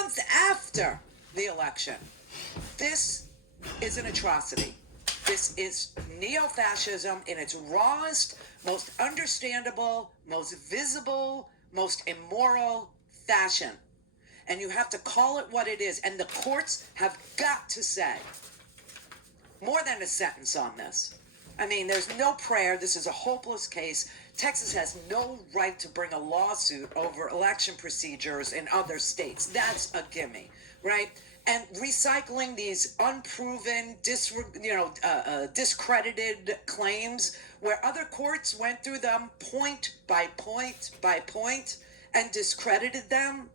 month after the election. This is an atrocity. This is neo-fascism in its rawest, most understandable, most visible, most immoral fashion. And you have to call it what it is. And the courts have got to say more than a sentence on this. I mean, there's no prayer. This is a hopeless case. Texas has no right to bring a lawsuit over election procedures in other states. That's a gimme, right? And recycling these unproven, discredited claims where other courts went through them point by point by point and discredited them,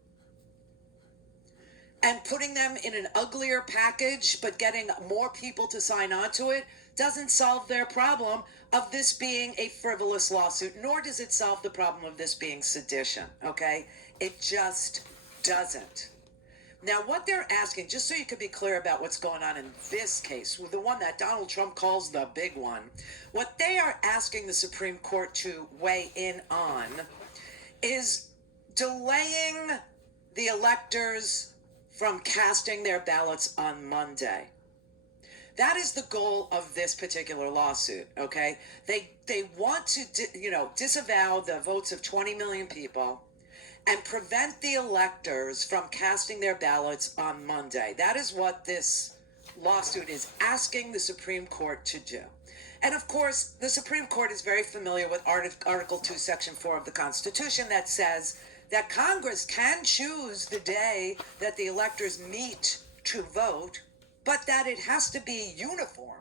and putting them in an uglier package, but getting more people to sign on to it, doesn't solve their problem of this being a frivolous lawsuit, nor does it solve the problem of this being sedition, okay? It just doesn't. Now, what they're asking, just so you could be clear about what's going on in this case, the one that Donald Trump calls the big one, what they are asking the Supreme Court to weigh in on is delaying the electors from casting their ballots on Monday. That is the goal of this particular lawsuit, okay? They want to, disavow the votes of 20 million people and prevent the electors from casting their ballots on Monday. That is what this lawsuit is asking the Supreme Court to do. And of course, the Supreme Court is very familiar with Article 2, Section 4 of the Constitution that says that Congress can choose the day that the electors meet to vote, but that it has to be uniform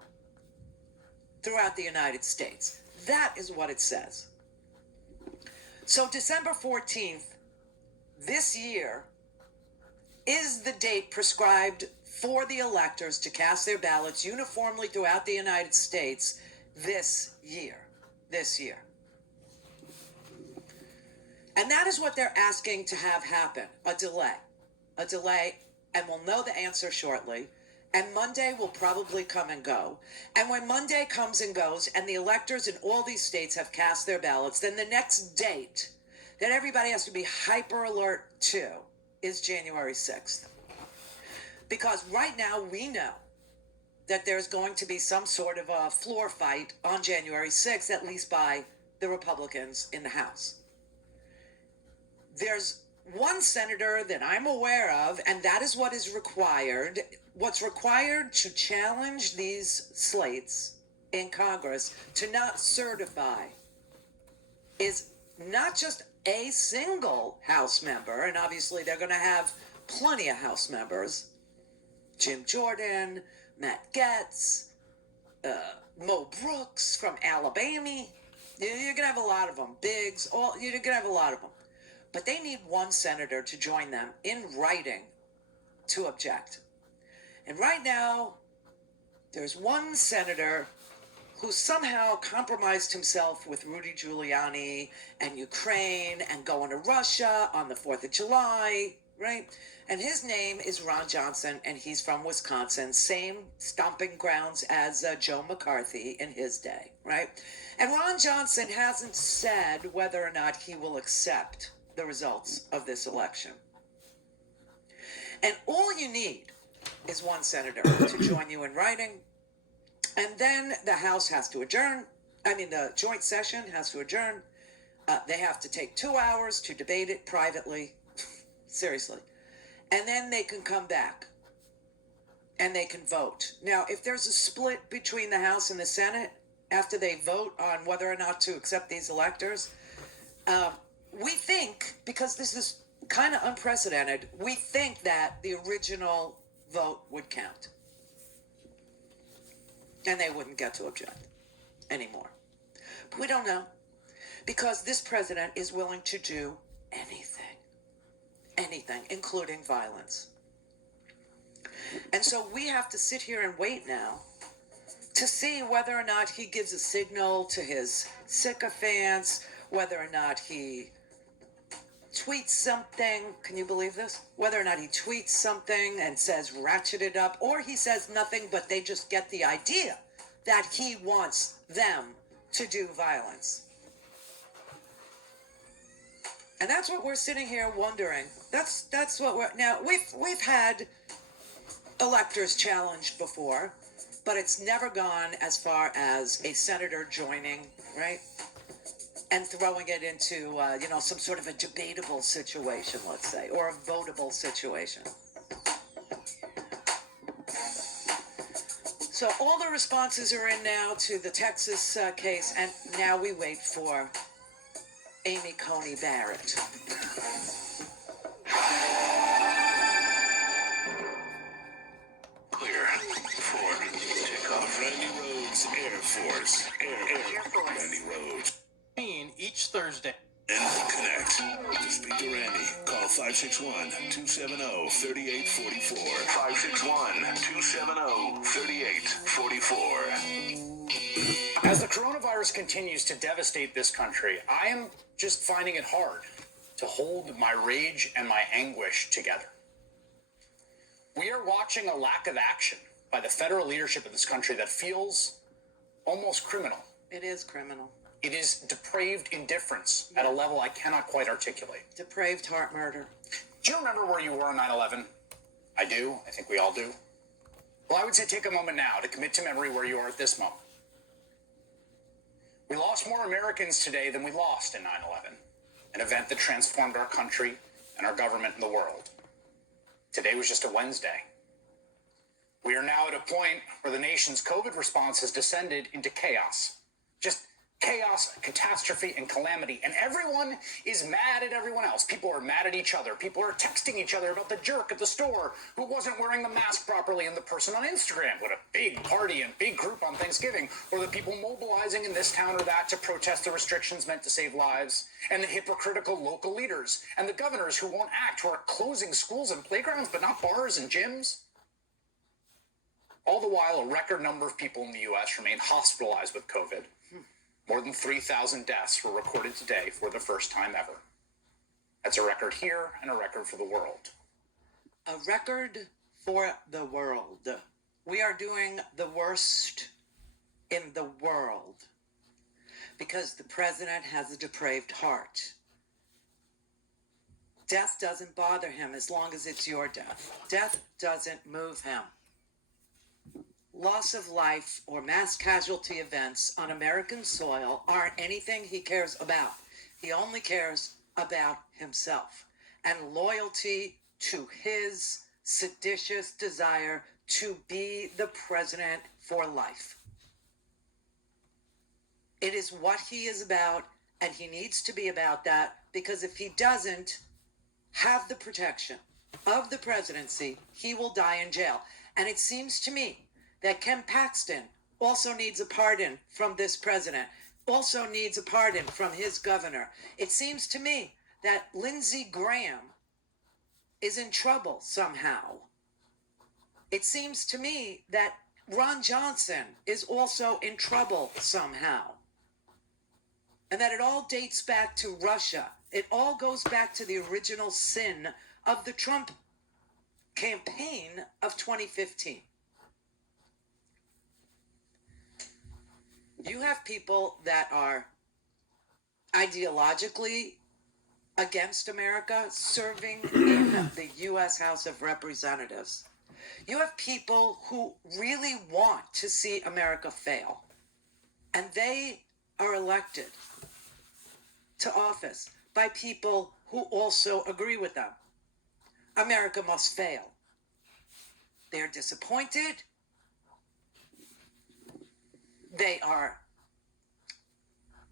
throughout the United States. That is what it says. So December 14th, this year, is the date prescribed for the electors to cast their ballots uniformly throughout the United States this year. And that is what they're asking to have happen, a delay, and we'll know the answer shortly. And Monday will probably come and go. And when Monday comes and goes and the electors in all these states have cast their ballots, then the next date that everybody has to be hyper alert to is January 6th. Because right now we know that there's going to be some sort of a floor fight on January 6th, at least by the Republicans in the House. There's one senator that I'm aware of, and that is what is required. What's required to challenge these slates in Congress to not certify is not just a single House member, and obviously they're going to have plenty of House members. Jim Jordan, Matt Gaetz, Mo Brooks from Alabama. You're going to have a lot of them. Biggs, you're going to have a lot of them. But they need one senator to join them in writing to object. And right now, there's one senator who somehow compromised himself with Rudy Giuliani and Ukraine and going to Russia on the 4th of July, right? And his name is Ron Johnson, and he's from Wisconsin, same stomping grounds as Joe McCarthy in his day, right? And Ron Johnson hasn't said whether or not he will accept the results of this election. And all you need is one senator to join you in writing, and then the House has to adjourn. The joint session has to adjourn. They have to take 2 hours to debate it privately. Seriously. And then they can come back and they can vote. Now, if there's a split between the House and the Senate after they vote on whether or not to accept these electors, we think, because this is kind of unprecedented, we think that the original vote would count. And they wouldn't get to object anymore. But we don't know, because this president is willing to do anything, including violence. And so we have to sit here and wait now to see whether or not he gives a signal to his sycophants, whether or not he tweets something. Can you believe this? Whether or not he tweets something and says ratchet it up, or he says nothing, but they just get the idea that he wants them to do violence. And that's what we're sitting here wondering. That's what we're now. We've had electors challenged before, but it's never gone as far as a senator joining, right? And throwing it into, some sort of a debatable situation, let's say, or a votable situation. So all the responses are in now to the Texas case, and now we wait for Amy Coney Barrett. Clear for takeoff. Randy Rhodes Air Force. Air Force. Randy Rhodes. Each Thursday. And connect. To speak to Randy, call 561-270-3844. 561-270-3844. As the coronavirus continues to devastate this country, I am just finding it hard to hold my rage and my anguish together. We are watching a lack of action by the federal leadership of this country that feels almost criminal. It is criminal. It is depraved indifference at a level I cannot quite articulate. Depraved heart murder. Do you remember where you were on 9/11? I do. I think we all do. Well, I would say take a moment now to commit to memory where you are at this moment. We lost more Americans today than we lost in 9/11, an event that transformed our country and our government and the world. Today was just a Wednesday. We are now at a point where the nation's COVID response has descended into chaos. Just chaos, catastrophe, and calamity. And everyone is mad at everyone else. People are mad at each other. People are texting each other about the jerk at the store who wasn't wearing the mask properly and the person on Instagram with a big party and big group on Thanksgiving, or the people mobilizing in this town or that to protest the restrictions meant to save lives, and the hypocritical local leaders, and the governors who won't act, who are closing schools and playgrounds but not bars and gyms. All the while, a record number of people in the U.S. remain hospitalized with COVID. More than 3,000 deaths were recorded today for the first time ever. That's a record here and a record for the world. A record for the world. We are doing the worst in the world because the president has a depraved heart. Death doesn't bother him as long as it's your death. Death doesn't move him. Loss of life or mass casualty events on American soil aren't anything he cares about. He only cares about himself and loyalty to his seditious desire to be the president for life. It is what he is about, and he needs to be about that, because if he doesn't have the protection of the presidency, he will die in jail. And it seems to me that Ken Paxton also needs a pardon from this president, also needs a pardon from his governor. It seems to me that Lindsey Graham is in trouble somehow. It seems to me that Ron Johnson is also in trouble somehow. And that it all dates back to Russia. It all goes back to the original sin of the Trump campaign of 2015. You have people that are ideologically against America serving in the U.S. House of Representatives. You have people who really want to see America fail, and they are elected to office by people who also agree with them. America must fail. They're disappointed. They are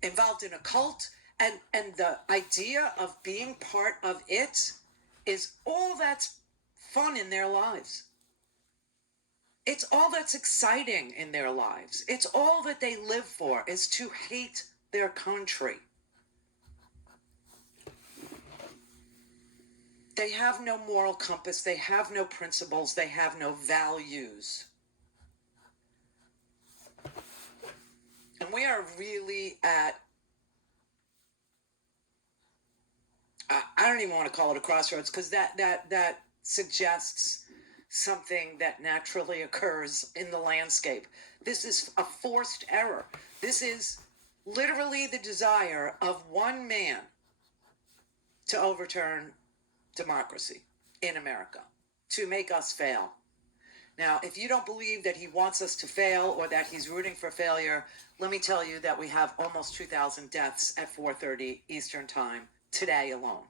involved in a cult, and the idea of being part of it is all that's fun in their lives. It's all that's exciting in their lives. It's all that they live for, is to hate their country. They have no moral compass. They have no principles. They have no values. And we are really at, I don't even want to call it a crossroads, because that suggests something that naturally occurs in the landscape. This is a forced error. This is literally the desire of one man to overturn democracy in America, to make us fail. Now, if you don't believe that he wants us to fail or that he's rooting for failure, let me tell you that we have almost 2,000 deaths at 4:30 Eastern Time today alone.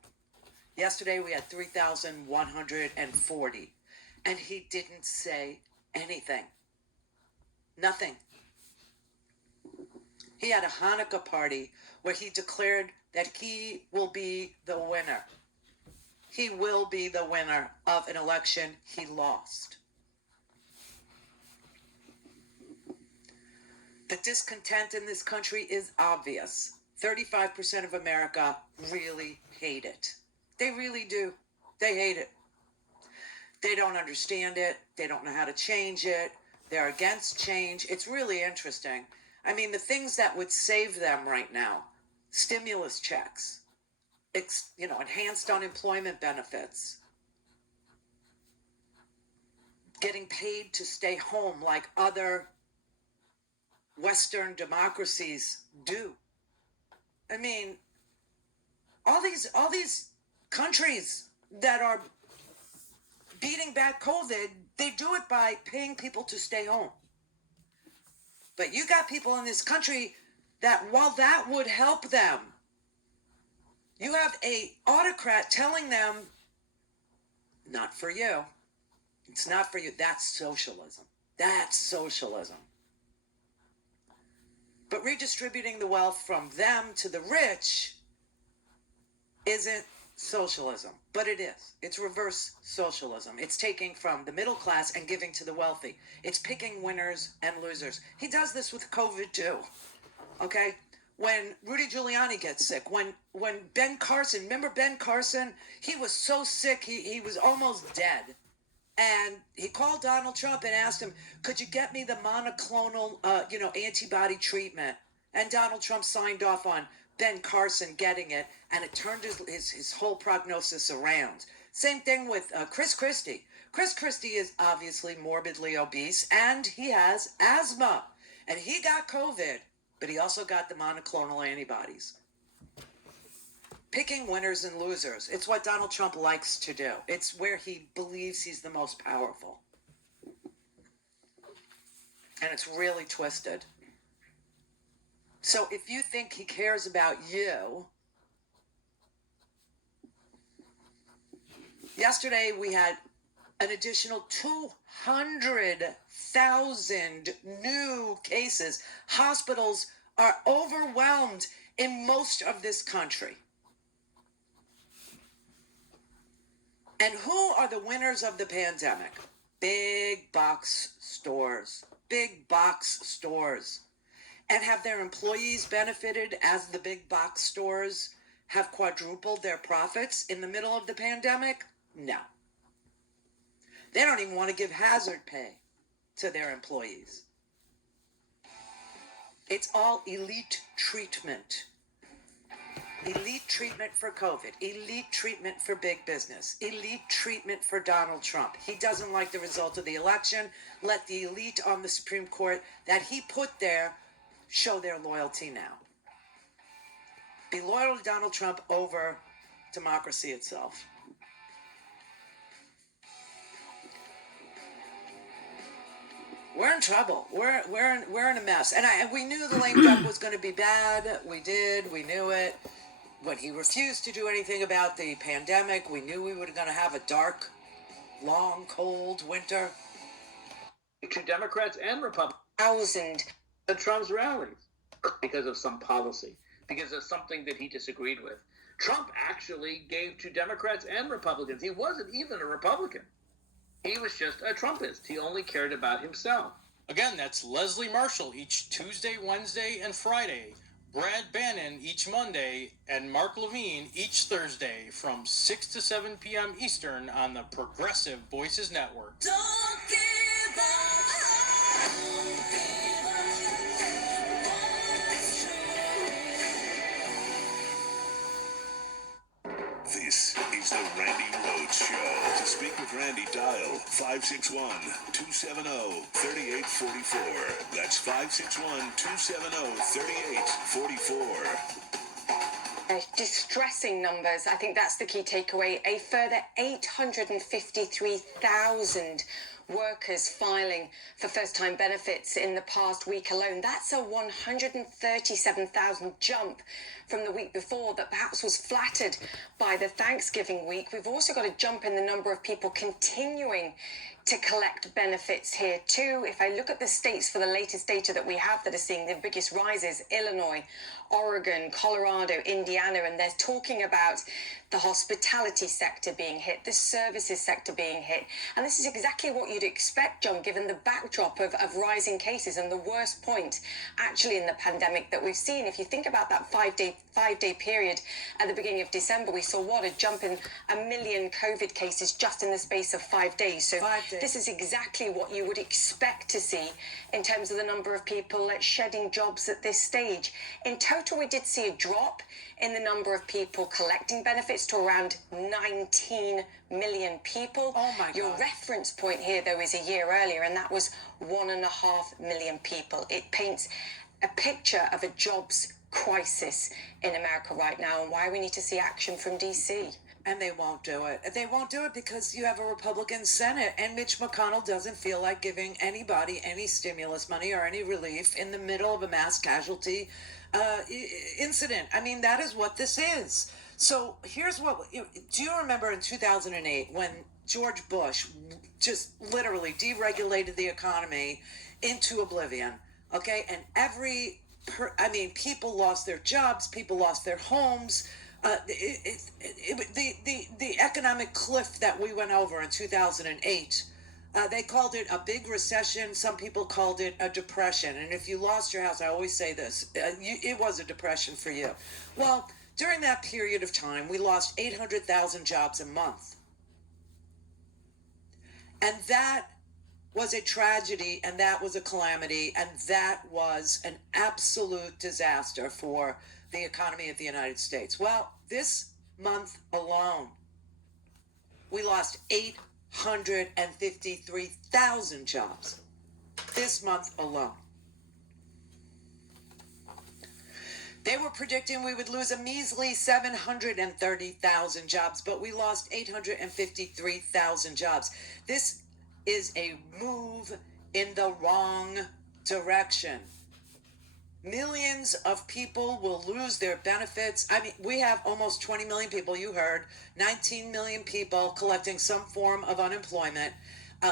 Yesterday we had 3,140, and he didn't say anything. Nothing. He had a Hanukkah party where he declared that he will be the winner. He will be the winner of an election he lost. The discontent in this country is obvious. 35% of America really hate it. They really do. They hate it. They don't understand it. They don't know how to change it. They're against change. It's really interesting. I mean, the things that would save them right now, stimulus checks, enhanced unemployment benefits, getting paid to stay home like other Western democracies do. I mean, all these countries that are beating back COVID, they do it by paying people to stay home. But you got people in this country that, while that would help them, you have a autocrat telling them, not for you. It's not for you. That's socialism. That's socialism. But redistributing the wealth from them to the rich isn't socialism, but it is. It's reverse socialism. It's taking from the middle class and giving to the wealthy. It's picking winners and losers. He does this with COVID too. Okay? When Rudy Giuliani gets sick, when Ben Carson, remember Ben Carson? He was so sick, he was almost dead. And he called Donald Trump and asked him, could you get me the monoclonal, antibody treatment? And Donald Trump signed off on Ben Carson getting it, and it turned his whole prognosis around. Same thing with Chris Christie. Chris Christie is obviously morbidly obese, and he has asthma. And he got COVID, but he also got the monoclonal antibodies. Picking winners and losers. It's what Donald Trump likes to do. It's where he believes he's the most powerful. And it's really twisted. So if you think he cares about you, yesterday we had an additional 200,000 new cases. Hospitals are overwhelmed in most of this country. And who are the winners of the pandemic? Big box stores. Big box stores. And have their employees benefited as the big box stores have quadrupled their profits in the middle of the pandemic? No. They don't even want to give hazard pay to their employees. It's all elite treatment. Elite treatment for COVID, elite treatment for big business, elite treatment for Donald Trump. He doesn't like the result of the election. Let the elite on the Supreme Court that he put there show their loyalty now. Be loyal to Donald Trump over democracy itself. We're in trouble. We're in a mess. And we knew the lame duck was going to be bad. We knew it. When he refused to do anything about the pandemic, we knew we were going to have a dark, long, cold winter. To Democrats and Republicans, at Trump's rallies because of some policy, because of something that he disagreed with. Trump actually gave to Democrats and Republicans. He wasn't even a Republican. He was just a Trumpist. He only cared about himself. Again, that's Leslie Marshall each Tuesday, Wednesday, and Friday. Brad Bannon each Monday, and Mark Levine each Thursday from 6 to 7 p.m. Eastern on the Progressive Voices Network. Don't give up. Don't give up. This is the Randy Rhoads Show. To speak with Randy, dial 561-270-3844. That's 561-270-3844. Distressing numbers. I think that's the key takeaway. A further 853,000 workers filing for first-time benefits in the past week alone. That's a 137,000 jump from the week before that perhaps was flattered by the Thanksgiving week. We've also got a jump in the number of people continuing to collect benefits here too. If I look at the states for the latest data that we have that are seeing the biggest rises, Illinois, Oregon, Colorado, Indiana, and they're talking about the hospitality sector being hit, the services sector being hit. And this is exactly what you'd expect, John, given the backdrop of rising cases and the worst point actually in the pandemic that we've seen. If you think about that five-day period at the beginning of December, we saw what a jump in 1 million COVID cases just in the space of 5 days. So this is exactly what you would expect to see in terms of the number of people shedding jobs at this stage. In total, we did see a drop in the number of people collecting benefits to around 19 million people. Oh my God. Your reference point here, though, is a year earlier, and that was 1.5 million people. It paints a picture of a jobs crisis in America right now, and why we need to see action from DC. And they won't do it. They won't do it because you have a Republican Senate, and Mitch McConnell doesn't feel like giving anybody any stimulus money or any relief in the middle of a mass casualty incident. I mean, that is what this is. So here's what, do you remember in 2008 when George Bush just literally deregulated the economy into oblivion, okay? And people lost their jobs, people lost their homes. The economic cliff that we went over in 2008, they called it a big recession. Some people called it a depression. And if you lost your house, I always say this, it was a depression for you. Well, during that period of time, we lost 800,000 jobs a month. And that was a tragedy, and that was a calamity, and that was an absolute disaster for the economy of the United States. Well, this month alone, we lost 853,000 jobs. This month alone. They were predicting we would lose a measly 730,000 jobs, but we lost 853,000 jobs. This is a move in the wrong direction. Millions of people will lose their benefits. I mean, we have almost 20 million people, you heard, 19 million people collecting some form of unemployment.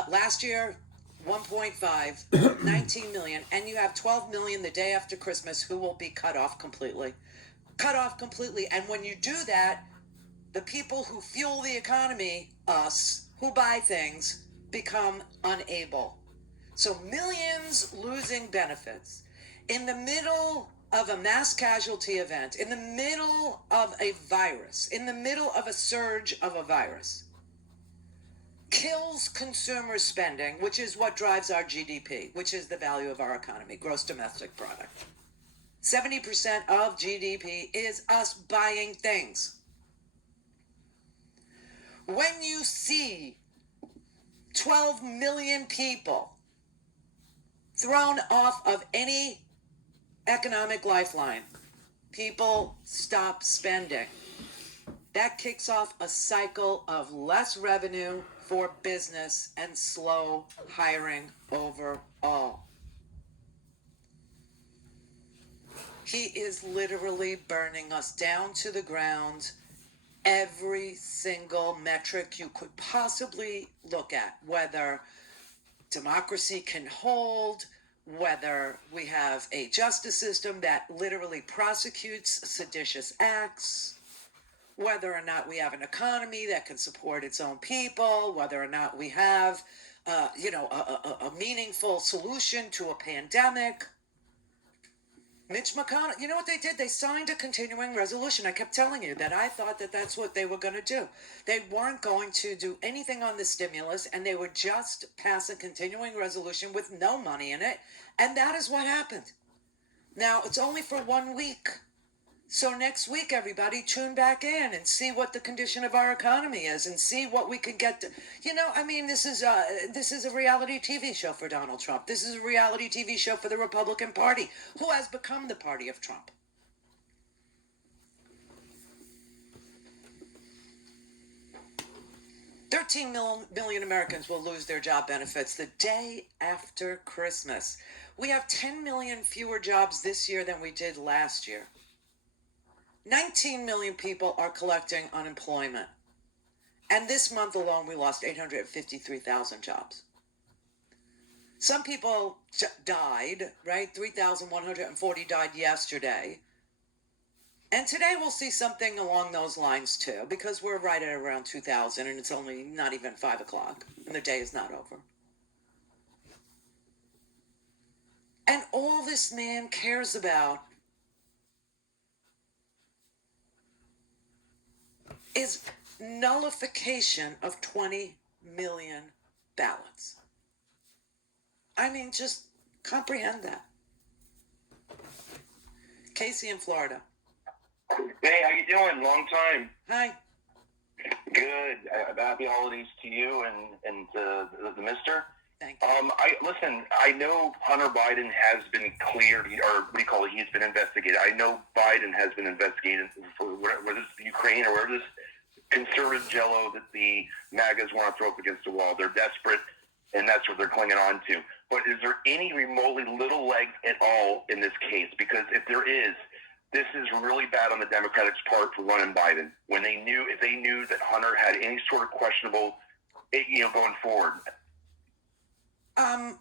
Last year, 1.5, 19 million, and you have 12 million the day after Christmas who will be cut off completely. Cut off completely. And when you do that, the people who fuel the economy, us, who buy things, become unable. So millions losing benefits. In the middle of a mass casualty event, in the middle of a virus, in the middle of a surge of a virus, kills consumer spending, which is what drives our GDP, which is the value of our economy, gross domestic product. 70% of GDP is us buying things. When you see 12 million people thrown off of any economic lifeline, people stop spending. That kicks off a cycle of less revenue for business and slow hiring overall. He is literally burning us down to the ground. Every single metric you could possibly look at, whether democracy can hold, whether we have a justice system that literally prosecutes seditious acts, whether or not we have an economy that can support its own people, whether or not we have, a meaningful solution to a pandemic. Mitch McConnell, you know what they did? They signed a continuing resolution. I kept telling you that I thought that that's what they were going to do. They weren't going to do anything on the stimulus, and they would just pass a continuing resolution with no money in it. And that is what happened. Now, it's only for 1 week. So next week, everybody, tune back in and see what the condition of our economy is and see what we can get to. This is a reality TV show for Donald Trump. This is a reality TV show for the Republican Party, who has become the party of Trump. 13 million Americans will lose their job benefits the day after Christmas. We have 10 million fewer jobs this year than we did last year. 19 million people are collecting unemployment. And this month alone, we lost 853,000 jobs. Some people died, right? 3,140 died yesterday. And today we'll see something along those lines too, because we're right at around 2,000 and it's only not even 5 o'clock and the day is not over. And all this man cares about is nullification of 20 million ballots. I mean, just comprehend that. Casey in Florida. Hey, how you doing? Long time. Hi. Good. Happy holidays to you and the mister. Thank you. I know Hunter Biden has been cleared, or what do you call it? He's been investigated. I know Biden has been investigated for whether it's Ukraine or whatever this conservative jello that the MAGAs want to throw up against the wall. They're desperate, and that's what they're clinging on to. But is there any remotely little legs at all in this case? Because if there is, this is really bad on the Democrats' part for running Biden. If they knew that Hunter had any sort of questionable, going forward.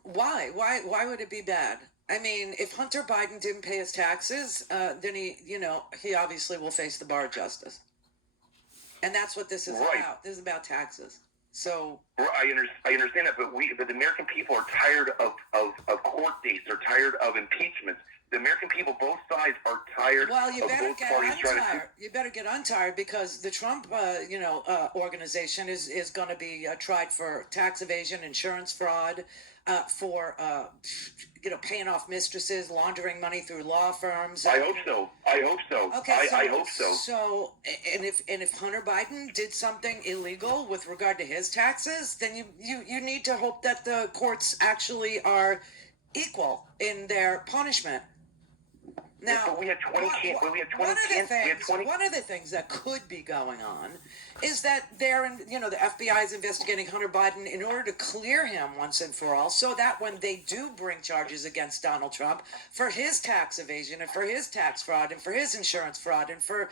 Why? Why would it be bad? I mean, if Hunter Biden didn't pay his taxes, then he obviously will face the bar of justice. And that's what this is about. This is about taxes. So I understand that, but the American people are tired of court dates. They're tired of impeachments. The American people, both sides, are tired. Well, you of better both get parties untired. You better get untired because the Trump, organization is going to be tried for tax evasion, insurance fraud, for paying off mistresses, laundering money through law firms. I hope so. Okay, I hope so. So, and if Hunter Biden did something illegal with regard to his taxes, then you need to hope that the courts actually are equal in their punishment. Now, but we had 20 one of the things that could be going on is that the FBI is investigating Hunter Biden in order to clear him once and for all, so that when they do bring charges against Donald Trump for his tax evasion and for his tax fraud and for his insurance fraud and for,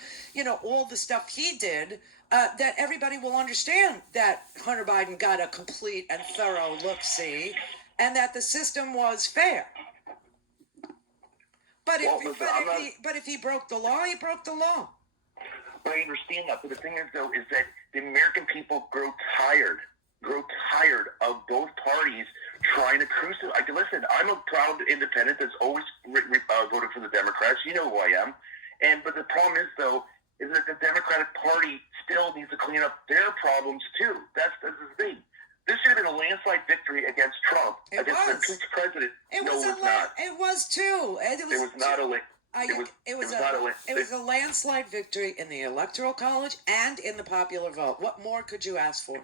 all the stuff he did, that everybody will understand that Hunter Biden got a complete and thorough look-see and that the system was fair. But if he broke the law, he broke the law. But I understand that. But the thing is, though, is that the American people grow tired of both parties trying to crucify. Listen, I'm a proud independent that's always voted for the Democrats. You know who I am. But the problem is, though, is that the Democratic Party still needs to clean up their problems, too. That's the thing. This should have been a landslide victory against Trump, against the impeached president. It was too. It was a landslide victory in the Electoral College and in the popular vote. What more could you ask for?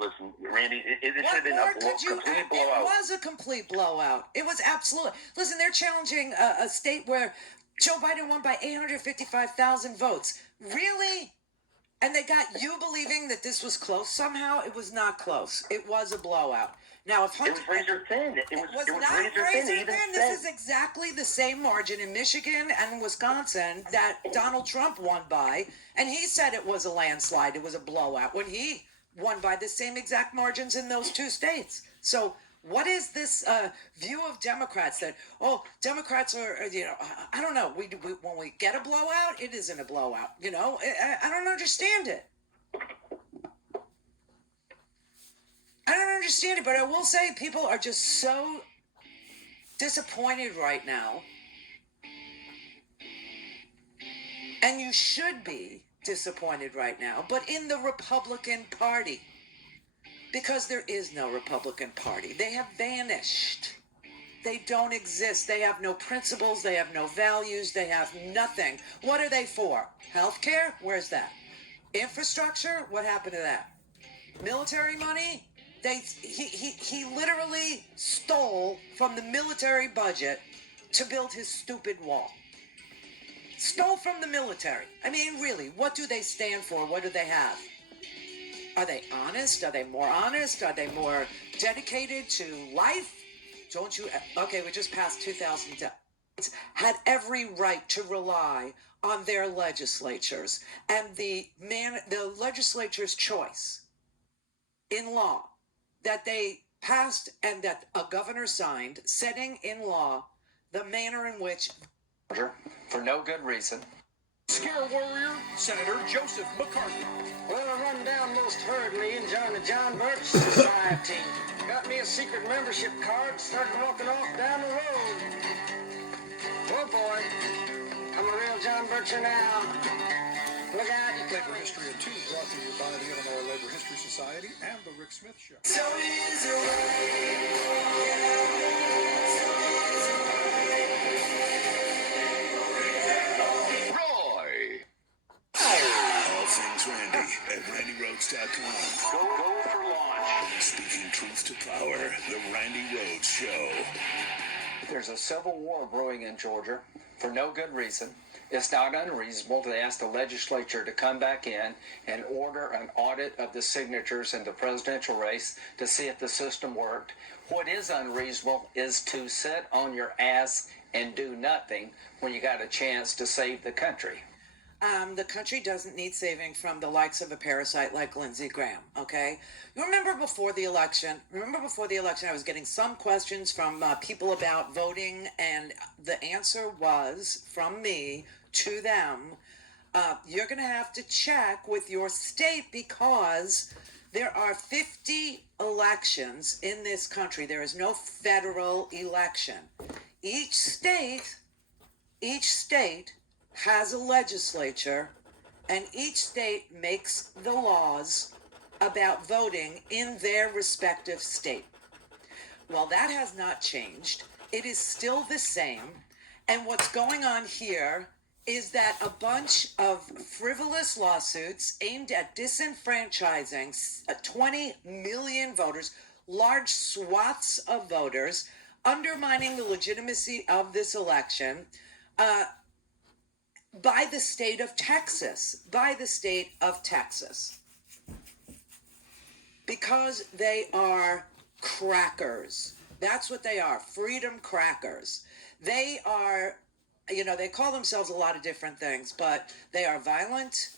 Listen, Randy, it should have been a complete blowout. It was a complete blowout. It was absolutely. Listen, they're challenging a state where Joe Biden won by 855,000 votes. Really? And they got you believing that this was close somehow? It was not close. It was a blowout. Now, if Hunter... It was razor thin. It was not razor thin. This is exactly the same margin in Michigan and Wisconsin that Donald Trump won by. And he said it was a landslide. It was a blowout when he won by the same exact margins in those two states. So what is this view of Democrats that, Democrats are, I don't know. We when we get a blowout, it isn't a blowout. I don't understand it. I don't understand it, but I will say people are just so disappointed right now. And you should be disappointed right now, but in the Republican Party. Because there is no Republican Party. They have vanished. They don't exist. They have no principles. They have no values. They have nothing. What are they for? Healthcare? Where's that? Infrastructure? What happened to that? Military money? He literally stole from the military budget to build his stupid wall. stole from the military. I mean, really, what do they stand for? What do they have? Are they honest? Are they more honest? Are they more dedicated to life? Don't you? Okay, we just passed 2,000 deaths. Had every right to rely on their legislatures, and the legislature's choice in law that they passed and that a governor signed, setting in law the manner in which, for no good reason, Scare warrior, Senator Joseph McCarthy. Well, I run down most hurriedly and joined the John Birch Society. Got me a secret membership card, started walking off down the road. Oh boy, I'm a real John Bircher now. Look out, you Labor History at 2 brought to you by the Illinois Labor History Society and The Rick Smith Show. All things Randy at RandyRhodes.com. Go for launch. Speaking truth to power, the Randy Rhodes Show. there's a civil war brewing in Georgia for no good reason. It's not unreasonable to ask the legislature to come back in and order an audit of the signatures in the presidential race to see if the system worked. What is unreasonable is to sit on your ass and do nothing when you got a chance to save the country. The country doesn't need saving from the likes of a parasite like Lindsey Graham, okay? You remember before the election, I was getting some questions from people about voting, and the answer was, from me to them, you're going to have to check with your state because there are 50 elections in this country. There is no federal election. Each state has a legislature, and each state makes the laws about voting in their respective state. Well, that has not changed. It is still the same. And what's going on here is that a bunch of frivolous lawsuits aimed at disenfranchising 20 million voters, large swaths of voters, undermining the legitimacy of this election, by the state of Texas, because they are crackers. That's what they are, freedom crackers. They are, they call themselves a lot of different things, but they are violent,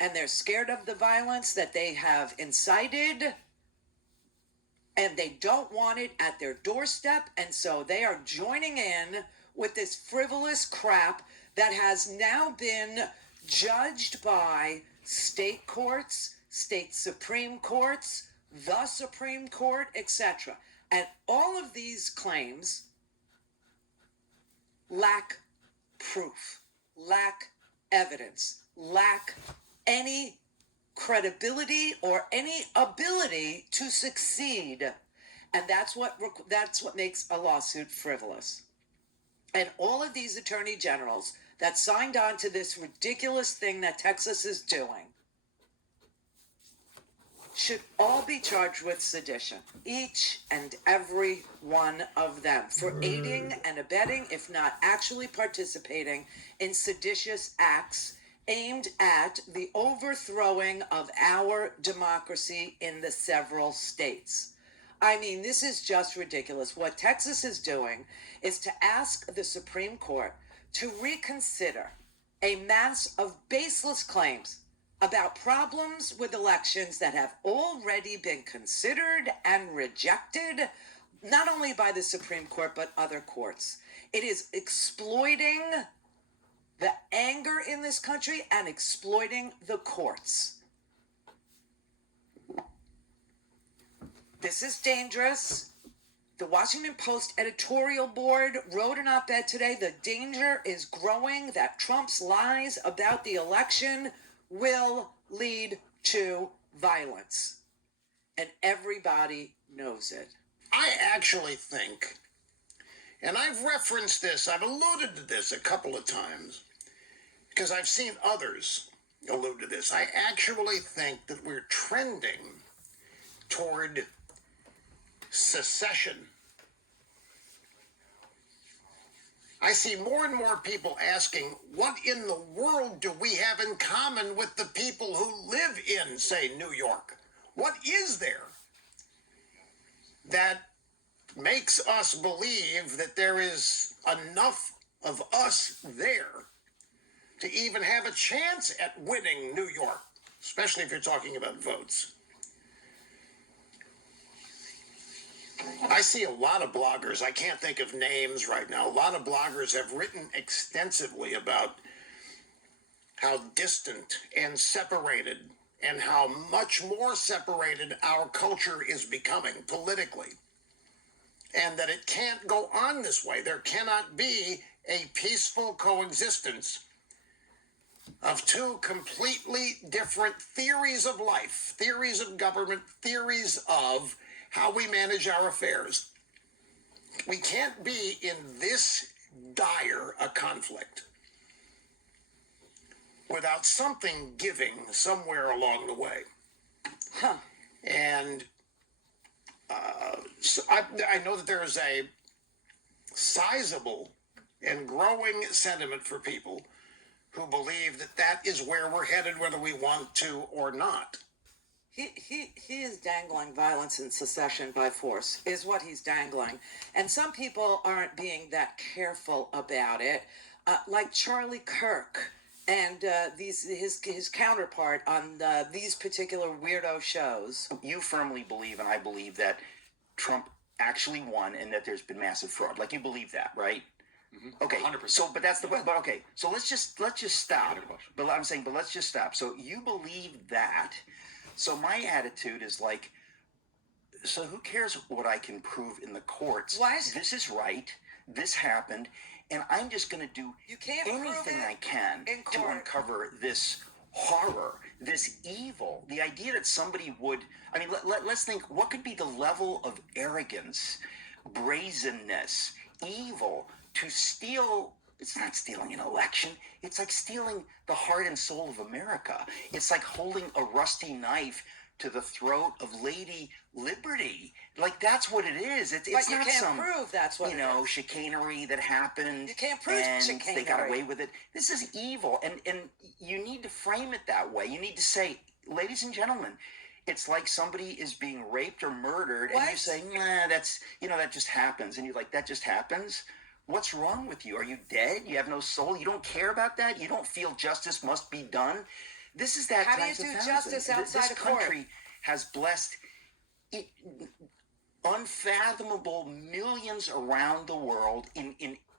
and they're scared of the violence that they have incited, and they don't want it at their doorstep, and so they are joining in with this frivolous crap that has now been judged by state courts, state Supreme Courts, the Supreme Court, etc. And all of these claims lack proof, lack evidence, lack any credibility or any ability to succeed. And that's what makes a lawsuit frivolous. And all of these attorney generals that signed on to this ridiculous thing that Texas is doing should all be charged with sedition. Each and every one of them for aiding and abetting, if not actually participating in seditious acts aimed at the overthrowing of our democracy in the several states. I mean, this is just ridiculous. What Texas is doing is to ask the Supreme Court to reconsider a mass of baseless claims about problems with elections that have already been considered and rejected, not only by the Supreme Court, but other courts. It is exploiting the anger in this country and exploiting the courts. This is dangerous. The Washington Post editorial board wrote an op-ed today. The danger is growing that Trump's lies about the election will lead to violence. And everybody knows it. I actually think, and I've referenced this, I've alluded to this a couple of times, because I've seen others allude to this. I actually think that we're trending toward secession. I see more and more people asking, what in the world do we have in common with the people who live in, say, New York? What is there that makes us believe that there is enough of us there to even have a chance at winning New York, especially if you're talking about votes? I see a lot of bloggers, I can't think of names right now, a lot of bloggers have written extensively about how distant and separated and how much more separated our culture is becoming politically. And that it can't go on this way. There cannot be a peaceful coexistence of two completely different theories of life, theories of government, theories of how we manage our affairs. We can't be in this dire a conflict without something giving somewhere along the way. And so I know that there is a sizable and growing sentiment for people who believe that that is where we're headed, whether we want to or not. He is dangling violence and secession by force, is what he's dangling. And some people aren't being that careful about it, like Charlie Kirk and his counterpart on these particular weirdo shows. You firmly believe, and I believe, that Trump actually won and that there's been massive fraud. Like, you believe that, right? Mm-hmm. Okay, 100%. so but that's the but okay. So let's just stop. But I'm saying, but let's just stop. So you believe that. So my attitude is like, so who cares what I can prove in the courts? What? This is right. This happened, and I'm just going to do anything I can to uncover this horror, this evil. The idea that somebody would, I mean, let's think, what could be the level of arrogance, brazenness, evil to steal? It's not stealing an election. It's like stealing the heart and soul of America. It's like holding a rusty knife to the throat of Lady Liberty. Like, that's what it is. It's but you not can't some, prove that's what chicanery that happened. You can't prove and chicanery. They got away with it. This is evil, and you need to frame it that way. You need to say, ladies and gentlemen, it's like somebody is being raped or murdered, and you say, nah, that's, that just happens. And you're like, that just happens? What's wrong with you? Are you dead? You have no soul? You don't care about that? You don't feel justice must be done? This is that. How do you do justice outside of court? This country has blessed unfathomable millions around the world in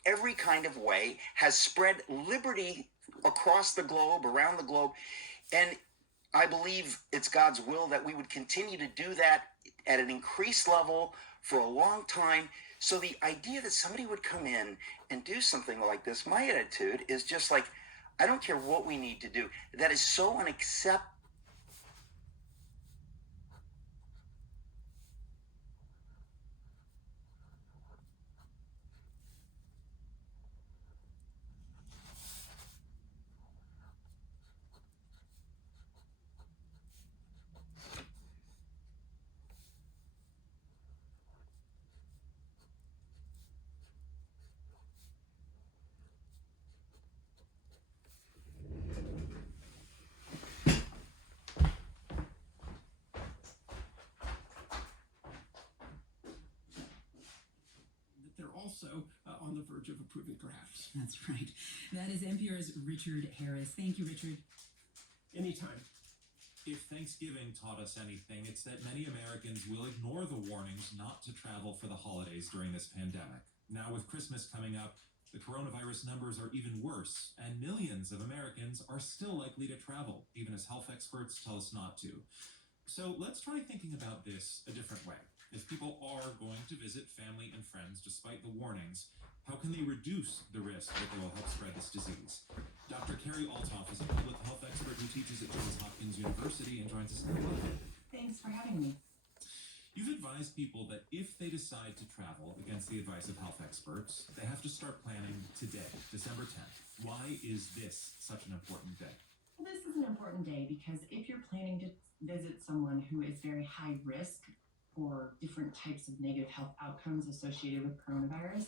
every kind of way, has spread liberty across the globe, around the globe. And I believe it's God's will that we would continue to do that at an increased level for a long time. So the idea that somebody would come in and do something like this, my attitude is just like, I don't care what we need to do. That is so unacceptable. Also on the verge of approving, perhaps. That's right. That is NPR's Richard Harris. Thank you, Richard. Anytime. If Thanksgiving taught us anything, it's that many Americans will ignore the warnings not to travel for the holidays during this pandemic. Now, with Christmas coming up, the coronavirus numbers are even worse, and millions of Americans are still likely to travel, even as health experts tell us not to. So let's try thinking about this a different way. If people are going to visit family and friends despite the warnings, how can they reduce the risk that they will help spread this disease? Dr. Carrie Althoff is a public health expert who teaches at Johns Hopkins University and joins us now. Thanks for having me. You've advised people that if they decide to travel against the advice of health experts, they have to start planning today, December 10th. Why is this such an important day? Well, this is an important day because if you're planning to visit someone who is very high risk for different types of negative health outcomes associated with coronavirus,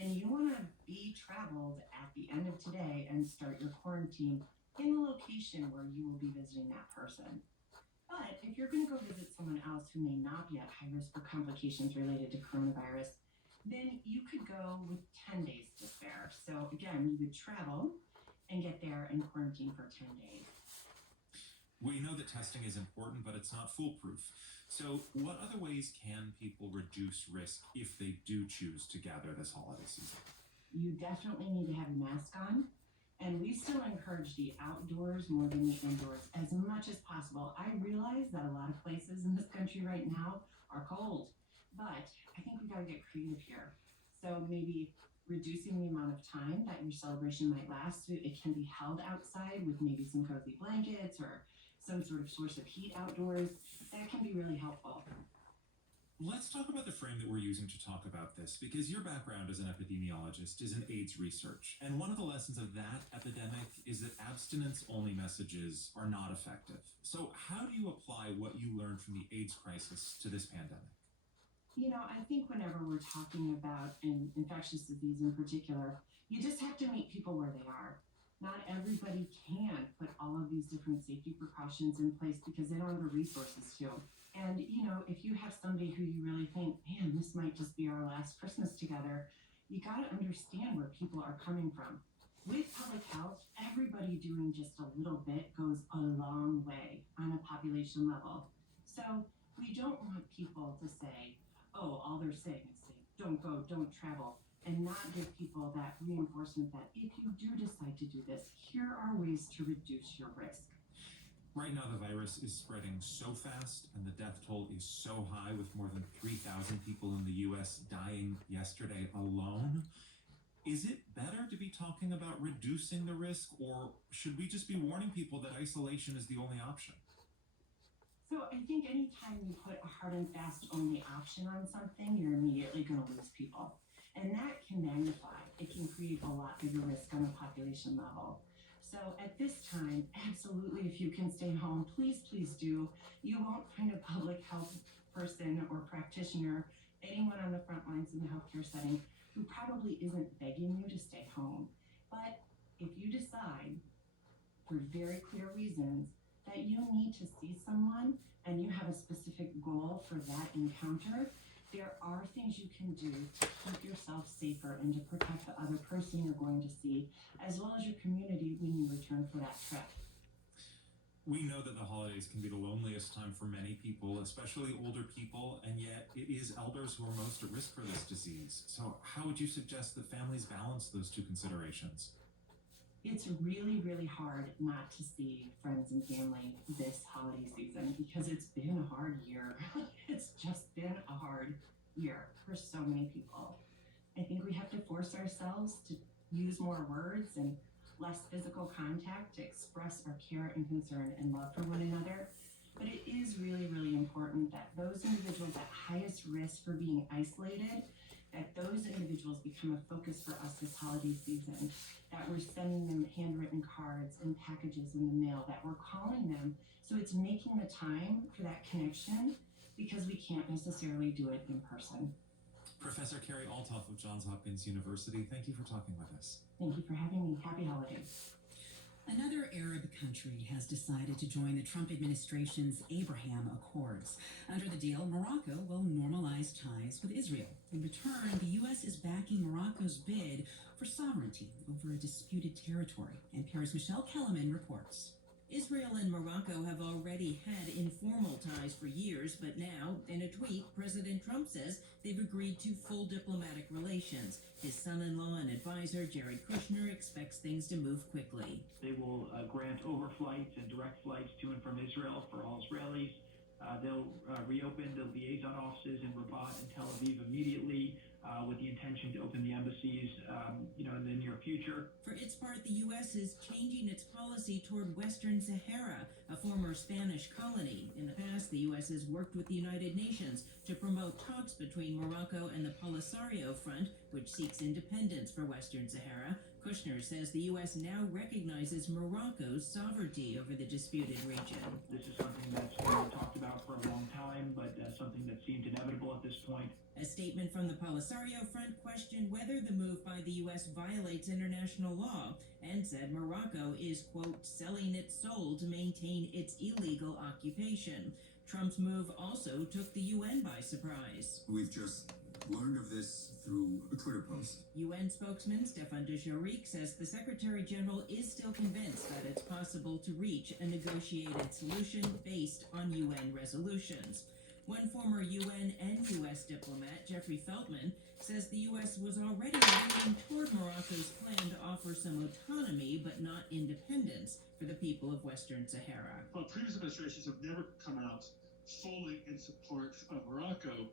then you want to be traveled at the end of today and start your quarantine in the location where you will be visiting that person. But if you're going to go visit someone else who may not be at high risk for complications related to coronavirus, then you could go with 10 days to spare. So again, you would travel and get there and quarantine for 10 days. We know that testing is important, but it's not foolproof. So what other ways can people reduce risk if they do choose to gather this holiday season? You definitely need to have a mask on. And we still encourage the outdoors more than the indoors as much as possible. I realize that a lot of places in this country right now are cold, but I think we gotta get creative here. So maybe reducing the amount of time that your celebration might last so it can be held outside with maybe some cozy blankets or some sort of source of heat outdoors. That can be really helpful. Let's talk about the frame that we're using to talk about this, because your background as an epidemiologist is in AIDS research. And one of the lessons of that epidemic is that abstinence-only messages are not effective. So how do you apply what you learned from the AIDS crisis to this pandemic? You know, I think whenever we're talking about an infectious disease in particular, you just have to meet people where they are. Not everybody can put all of these different safety precautions in place because they don't have the resources to. And, you know, if you have somebody who you really think, man, this might just be our last Christmas together, you got to understand where people are coming from. With public health, everybody doing just a little bit goes a long way on a population level. So we don't want people to say, oh, all they're saying is say, don't go, don't travel, and not give people that reinforcement that if you do decide to do this, here are ways to reduce your risk. Right now, the virus is spreading so fast and the death toll is so high, with more than 3,000 people in the U.S. dying yesterday alone. Is it better to be talking about reducing the risk, or should we just be warning people that isolation is the only option? So I think anytime you put a hard and fast only option on something, you're immediately going to lose people. And that can magnify. It can create a lot bigger risk on a population level. So at this time, absolutely, if you can stay home, please, please do. You won't find a public health person or practitioner, anyone on the front lines in the healthcare setting, who probably isn't begging you to stay home. But if you decide, for very clear reasons, that you need to see someone and you have a specific goal for that encounter, there are things you can do to keep yourself safer and to protect the other person you're going to see, as well as your community when you return for that trip. We know that the holidays can be the loneliest time for many people, especially older people, and yet it is elders who are most at risk for this disease. So how would you suggest that families balance those two considerations? It's really, really hard not to see friends and family this holiday season because it's been a hard year. It's just been a hard year for so many people. I think we have to force ourselves to use more words and less physical contact to express our care and concern and love for one another. But it is really, really important that those individuals at highest risk for being isolated, that those individuals become a focus for us this holiday season, that we're sending them handwritten cards and packages in the mail, that we're calling them. So it's making the time for that connection because we can't necessarily do it in person. Professor Carrie Althoff of Johns Hopkins University, thank you for talking with us. Thank you for having me. Happy holidays. Another Arab country has decided to join the Trump administration's Abraham Accords. Under the deal, Morocco will normalize ties with Israel. In return, the U.S. is backing Morocco's bid for sovereignty over a disputed territory. NPR's Michelle Kellerman reports. Israel and Morocco have already had informal ties for years, but now, in a tweet, President Trump says they've agreed to full diplomatic relations. His son-in-law and advisor, Jared Kushner, expects things to move quickly. They will grant overflights and direct flights to and from Israel for all Israelis. They'll reopen the liaison offices in Rabat and Tel Aviv immediately, with the intention to open the embassies, in the near future. For its part, the U.S. is changing its policy toward Western Sahara, a former Spanish colony. In the past, the U.S. has worked with the United Nations to promote talks between Morocco and the Polisario Front, which seeks independence for Western Sahara. Kushner says the U.S. now recognizes Morocco's sovereignty over the disputed region. This is something that's been talked about for a long time, but something that seemed inevitable at this point. A statement from the Polisario Front questioned whether the move by the U.S. violates international law and said Morocco is, quote, selling its soul to maintain its illegal occupation. Trump's move also took the UN by surprise. We've just learned of this through a Twitter post. UN spokesman Stefan Dujarric says the Secretary General is still convinced that it's possible to reach a negotiated solution based on UN resolutions. One former UN and U.S. diplomat, Jeffrey Feltman, says the U.S. was already moving toward Morocco's plan to offer some autonomy but not independence for the people of Western Sahara. Well, previous administrations have never come out fully in support of Morocco.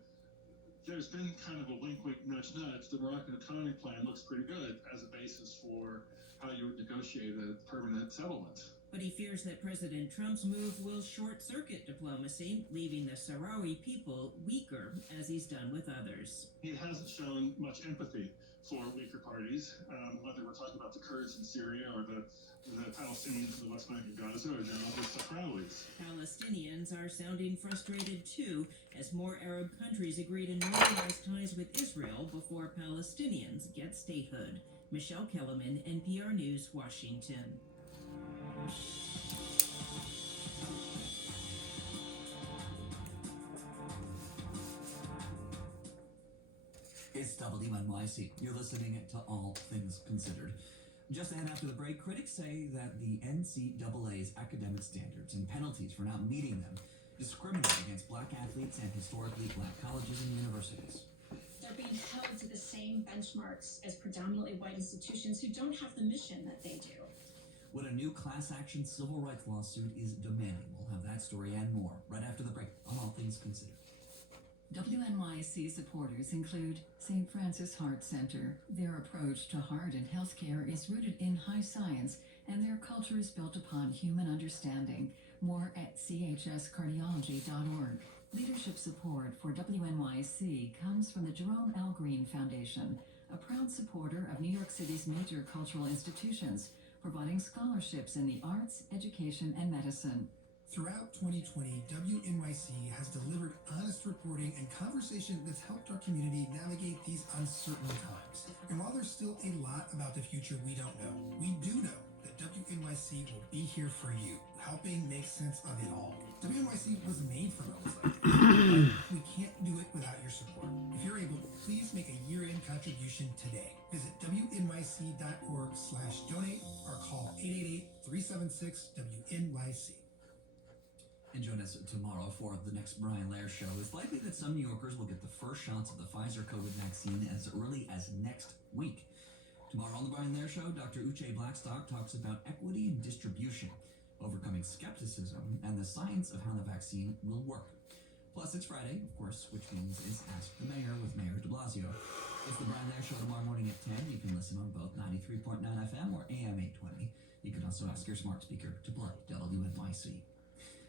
There's been kind of a wink-wink, nudge-nudge. The Moroccan autonomy plan looks pretty good as a basis for how you would negotiate a permanent settlement. But he fears that President Trump's move will short-circuit diplomacy, leaving the Sahrawi people weaker, as he's done with others. He hasn't shown much empathy for weaker parties, whether we're talking about the Kurds in Syria or the Palestinians in the West Bank and Gaza, or now the Sahrawis. Palestinians are sounding frustrated too, as more Arab countries agree to normalize ties with Israel before Palestinians get statehood. Michelle Kellerman, NPR News, Washington. It's WNYC. You're listening to All Things Considered. Just ahead after the break, critics say that the NCAA's academic standards and penalties for not meeting them discriminate against black athletes and historically black colleges and universities. They're being held to the same benchmarks as predominantly white institutions who don't have the mission that they do. What a new class action civil rights lawsuit is demanding. We'll have that story and more right after the break on All Things Considered. WNYC supporters include St. Francis Heart Center. Their approach to heart and healthcare is rooted in high science, and their culture is built upon human understanding. More at chscardiology.org. Leadership support for WNYC comes from the Jerome L. Green Foundation, a proud supporter of New York City's major cultural institutions, providing scholarships in the arts, education, and medicine. Throughout 2020, WNYC has delivered honest reporting and conversation that's helped our community navigate these uncertain times. And while there's still a lot about the future we don't know, we do know that WNYC will be here for you, helping make sense of it all. WNYC was made for moments like this, but we can't do it without your support. If you're able, please make a year-end contribution today. Visit WNYC.org/donate or call 888-376-WNYC. And join us tomorrow for the next Brian Lair Show. It's likely that some New Yorkers will get the first shots of the Pfizer COVID vaccine as early as next week. Tomorrow on the Brian Lair Show, Dr. Uche Blackstock talks about equity and distribution, overcoming skepticism, and the science of how the vaccine will work. Plus, it's Friday, of course, which means it's Ask the Mayor with Mayor de Blasio. It's the Brian Lair Show tomorrow morning at 10. You can listen on both 93.9 FM or AM 820. You can also ask your smart speaker to play WNYC.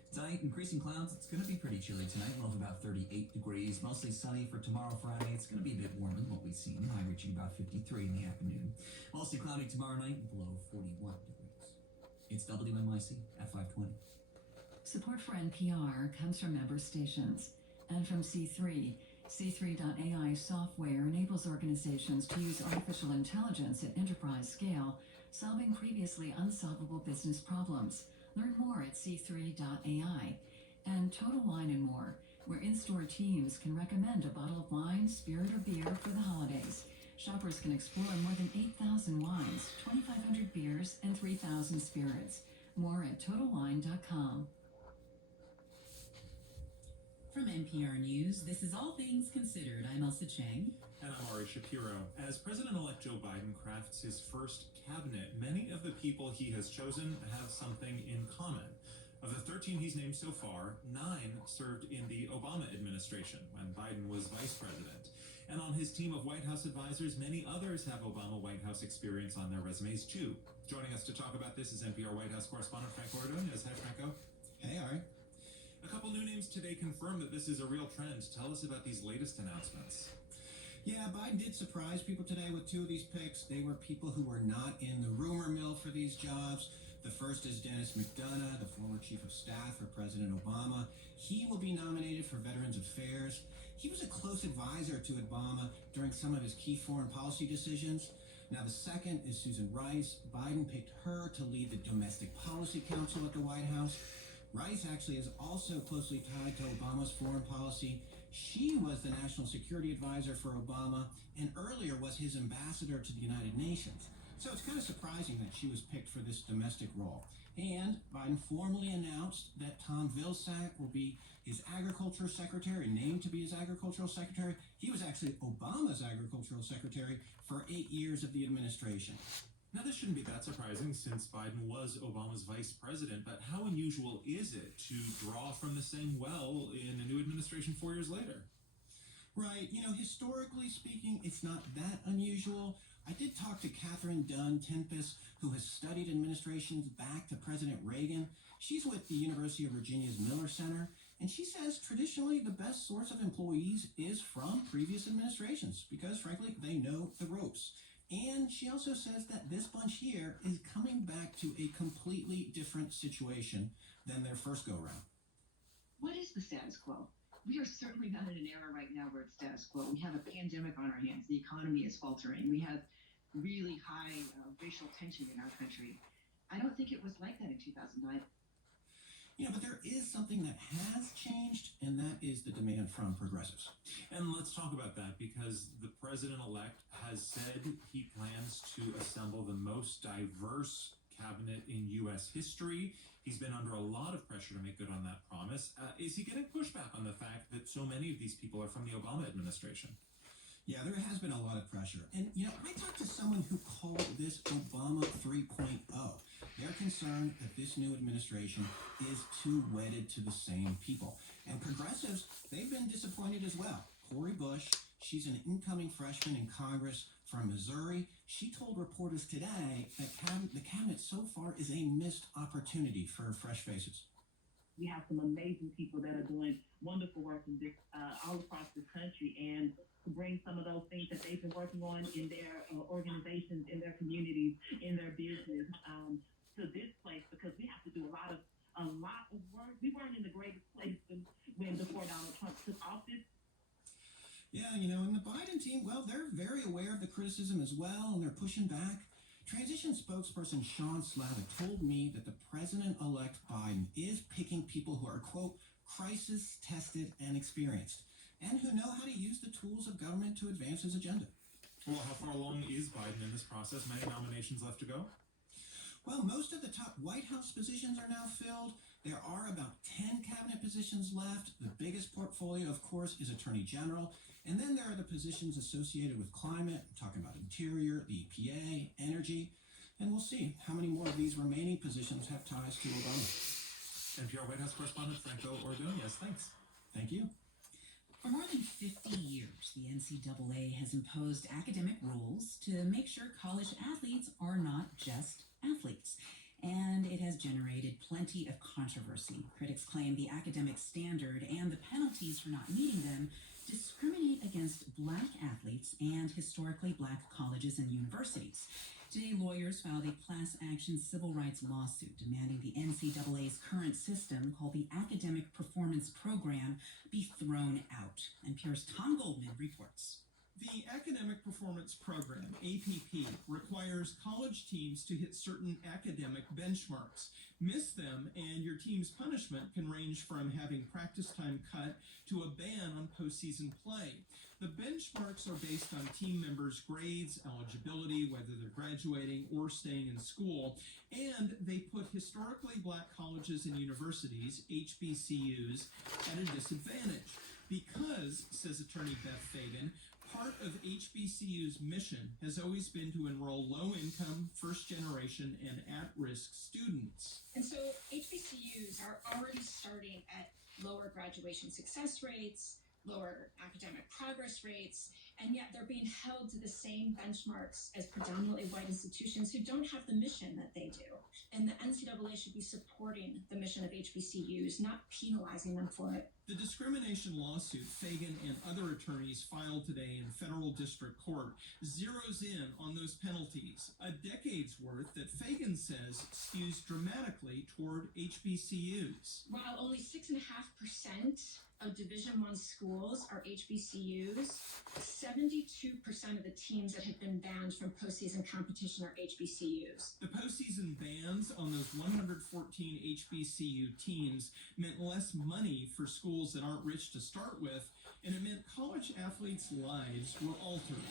Tonight, increasing clouds. It's going to be pretty chilly tonight. We'll have about 38 degrees. Mostly sunny for tomorrow, Friday. It's going to be a bit warmer than what we've seen. High reaching about 53 in the afternoon. Mostly cloudy tomorrow night, below 41 degrees. It's WNYC at 520. Support for NPR comes from member stations and from C3. C3.ai software enables organizations to use artificial intelligence at enterprise scale, solving previously unsolvable business problems. Learn more at c3.ai. And Total Wine & More, where in-store teams can recommend a bottle of wine, spirit, or beer for the holidays. Shoppers can explore more than 8,000 wines, 2,500 beers, and 3,000 spirits. More at TotalWine.com. From NPR News, this is All Things Considered. I'm Elsa Chang. And I'm Ari Shapiro. As President-elect Joe Biden crafts his first cabinet, many of the people he has chosen have something in common. Of the 13 he's named so far, 9 served in the Obama administration when Biden was vice president. And on his team of White House advisors, many others have Obama White House experience on their resumes too. Joining us to talk about this is NPR White House correspondent Franco Ordonez. Hi, Franco. Hey, Ari. A couple new names today confirm that this is a real trend. Tell us about these latest announcements. Yeah, Biden did surprise people today with 2 of these picks. They were people who were not in the rumor mill for these jobs. The first is Dennis McDonough, the former chief of staff for President Obama. He will be nominated for Veterans Affairs. He was a close advisor to Obama during some of his key foreign policy decisions. Now, the second is Susan Rice. Biden picked her to lead the Domestic Policy Council at the White House. Rice actually is also closely tied to Obama's foreign policy. She was the national security advisor for Obama and earlier was his ambassador to the United Nations. So it's kind of surprising that she was picked for this domestic role. And Biden formally announced that Tom Vilsack will be his agriculture secretary, named to be his agricultural secretary. He was actually Obama's agricultural secretary for 8 years of the administration. Now, this shouldn't be that surprising since Biden was Obama's vice president, but how unusual is it to draw from the same well in a new administration 4 years later? Right. You know, historically speaking, it's not that unusual. I did talk to Catherine Dunn Tempest, who has studied administrations back to President Reagan. She's with the University of Virginia's Miller Center, and she says traditionally the best source of employees is from previous administrations because, frankly, they know the ropes. And she also says that this bunch here is coming back to a completely different situation than their first go-round. What is the status quo? We are certainly not in an era right now where it's status quo. We have a pandemic on our hands. The economy is faltering. We have really high racial tension in our country. I don't think it was like that in 2009. Yeah, but there is something that has changed, and that is the demand from progressives. And let's talk about that because the president-elect has said he plans to assemble the most diverse cabinet in U.S. history. He's been under a lot of pressure to make good on that promise. Is he getting pushback on the fact that so many of these people are from the Obama administration? Yeah, there has been a lot of pressure. And, you know, I talked to someone who called this Obama 3.0. They're concerned that this new administration is too wedded to the same people. And progressives, they've been disappointed as well. Cori Bush, she's an incoming freshman in Congress from Missouri. She told reporters today that the cabinet so far is a missed opportunity for fresh faces. We have some amazing people that are doing wonderful work all across this country, and to bring some of those things that they've been working on in their organizations, in their communities, in their business, to this place, because we have to do a lot of work. We weren't in the greatest place before Donald Trump took office. Yeah, you know, and the Biden team, well, they're very aware of the criticism as well, and they're pushing back. Transition spokesperson Sean Slava told me that the president-elect Biden is picking people who are, quote, crisis-tested and experienced, and who know how to use the tools of government to advance his agenda. Well, how far along is Biden in this process? Many nominations left to go? Well, most of the top White House positions are now filled. There are about 10 cabinet positions left. The biggest portfolio, of course, is Attorney General. And then there are the positions associated with climate. I'm talking about Interior, the EPA, Energy. And we'll see how many more of these remaining positions have ties to Obama. NPR White House correspondent Franco Ordonez, thanks. Thank you. For more than 50 years, the NCAA has imposed academic rules to make sure college athletes are not just athletes. And it has generated plenty of controversy. Critics claim the academic standard and the penalties for not meeting them discriminate against Black athletes and historically Black colleges and universities. Today, lawyers filed a class action civil rights lawsuit demanding the NCAA's current system, called the Academic Performance Program, be thrown out. NPR's Tom Goldman reports. The Academic Performance Program, APP, requires college teams to hit certain academic benchmarks. Miss them, and your team's punishment can range from having practice time cut to a ban on postseason play. The benchmarks are based on team members' grades, eligibility, whether they're graduating or staying in school, and they put historically Black colleges and universities, HBCUs, at a disadvantage. Because, says attorney Beth Fagan, part of HBCU's mission has always been to enroll low-income, first-generation, and at-risk students. And so HBCUs are already starting at lower graduation success rates, lower academic progress rates, and yet they're being held to the same benchmarks as predominantly white institutions who don't have the mission that they do. And the NCAA should be supporting the mission of HBCUs, not penalizing them for it. The discrimination lawsuit Fagan and other attorneys filed today in federal district court zeroes in on those penalties, a decade's worth that Fagan says skews dramatically toward HBCUs. While only 6.5% of Division I schools are HBCUs, 72% of the teams that have been banned from postseason competition are HBCUs. The postseason bans on those 114 HBCU teams meant less money for schools that aren't rich to start with, and it meant college athletes' lives were altered.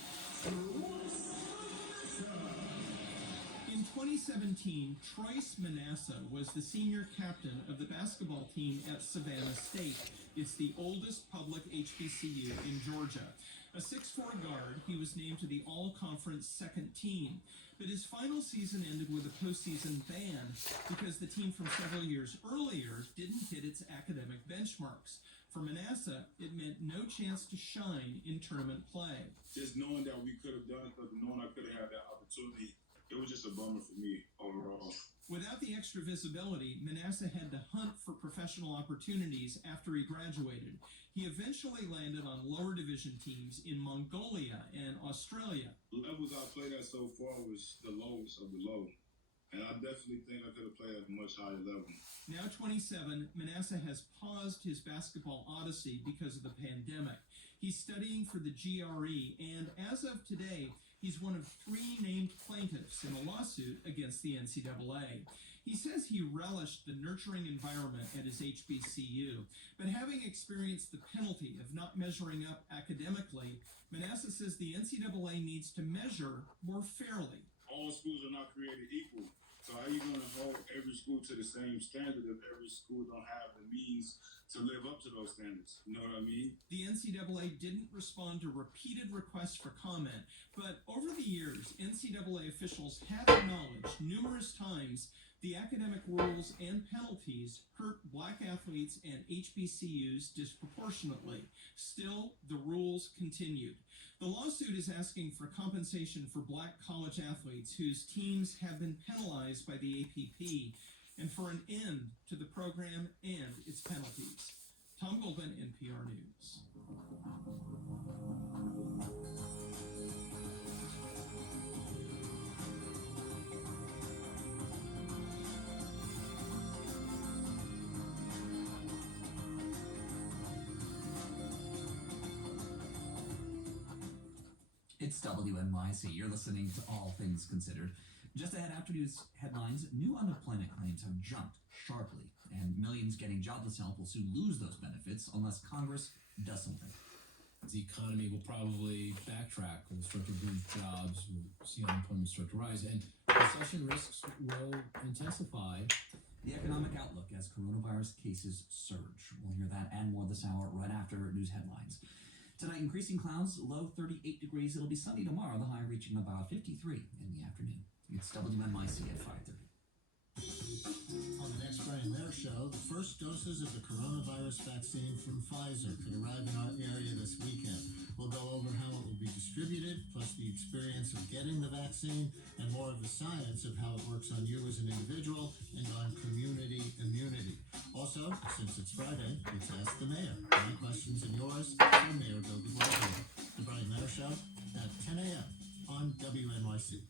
In 2017, Troyce Manasseh was the senior captain of the basketball team at Savannah State. It's the oldest public HBCU in Georgia. A 6'4" guard, he was named to the all-conference second team. But his final season ended with a postseason ban because the team from several years earlier didn't hit its academic benchmarks. For Manasseh, it meant no chance to shine in tournament play. Just knowing that we could have done something, knowing I could have had that opportunity, it was just a bummer for me overall. Without the extra visibility, Manasseh had to hunt for professional opportunities after he graduated. He eventually landed on lower division teams in Mongolia and Australia. The levels I played at so far was the lowest of the low. And I definitely think I could have played at a much higher level. Now 27, Manasseh has paused his basketball odyssey because of the pandemic. He's studying for the GRE, and as of today, he's one of 3 named plaintiffs in a lawsuit against the NCAA. He says he relished the nurturing environment at his HBCU, but having experienced the penalty of not measuring up academically, Manasseh says the NCAA needs to measure more fairly. All schools are not created equal. So how are you going to hold every school to the same standard if every school don't have the means to live up to those standards? You know what I mean? The NCAA didn't respond to repeated requests for comment, but over the years, NCAA officials have acknowledged numerous times the academic rules and penalties hurt black athletes and HBCUs disproportionately. Still, the rules continued. The lawsuit is asking for compensation for black college athletes whose teams have been penalized by the APP and for an end to the program and its penalties. Tom Goldman, NPR News. It's WNYC. You're listening to All Things Considered. Just ahead after news headlines, new unemployment claims have jumped sharply, and millions getting jobless help will soon lose those benefits unless Congress does something. The economy will probably backtrack. We'll start to lose jobs. We'll see unemployment start to rise, and recession risks will intensify. The economic outlook as coronavirus cases surge. We'll hear that and more this hour right after news headlines. Tonight, increasing clouds, low 38 degrees. It'll be sunny tomorrow, the high reaching about 53 in the afternoon. It's WNYC at 5:30. On the next Brian Lair Show, the first doses of the coronavirus vaccine from Pfizer could arrive in our area this weekend. We'll go over how it will be distributed, plus the experience of getting the vaccine, and more of the science of how it works on you as an individual and on community immunity. Also, since it's Friday, it's Ask the Mayor. My questions and yours from Mayor Bill de Blasio. The Brian Lair Show at 10 a.m. on WNYC.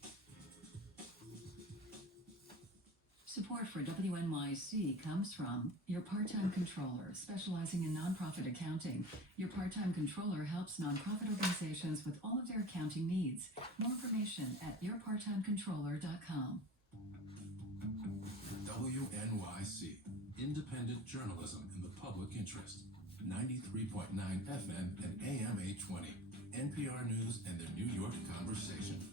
Support for WNYC comes from your part-time controller, specializing in nonprofit accounting. Your part-time controller helps nonprofit organizations with all of their accounting needs. More information at yourparttimecontroller.com. WNYC, independent journalism in the public interest. 93.9 FM and AM 820. NPR News and the New York Conversation.